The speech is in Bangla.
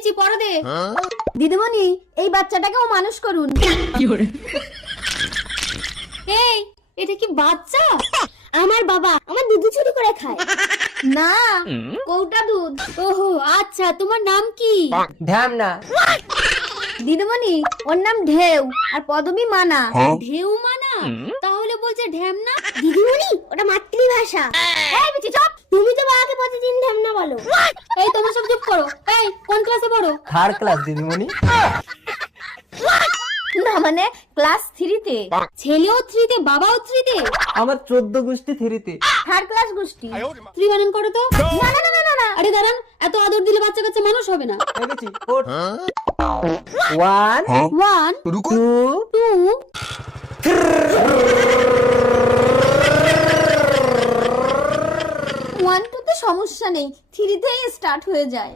দিয়েছি, পড়ো দে। দিদিমণি, এই বাচ্চাটাকেও মানুষ করুন। এই, এটা কি বাচ্চা? আমার বাবা আমার দুধ চুরি করে খায়। না, কৌটা দুধ। ওহো আচ্ছা, তোমার নাম কি? ঢ্যামনা। দিদিমণি, ওর নাম ঢেউ আর পদবী মানা। ঢেউ মানা? তাহলে বলছে ঢ্যামনা। দিদিমণি, ওটা মাতৃভাষা। এই বিচি চুপ। তুমি তো বাবাকে প্রতিদিন ঢ্যামনা বলো। এই তোমরা সব চুপ করো। এই কোন ক্লাসে পড়ো? থার্ড ক্লাস দিদিমণি। না মানে ক্লাস 3-তে। ছেলেও 3-তে, বাবাও 3-তে? আমার 14 গোষ্ঠী 3-তে। থার্ড ক্লাস গোষ্ঠী। 3 বানান করো তো। না না না না না। আরে দাঁড়ান, এত আদর দিলে বাচ্চা কাচ্চা মানুষ হবে না। ভেবেছি 1 1 2 2 1-2 তে সমস্যা নেই, 3-তেই স্টার্ট হয়ে যায়।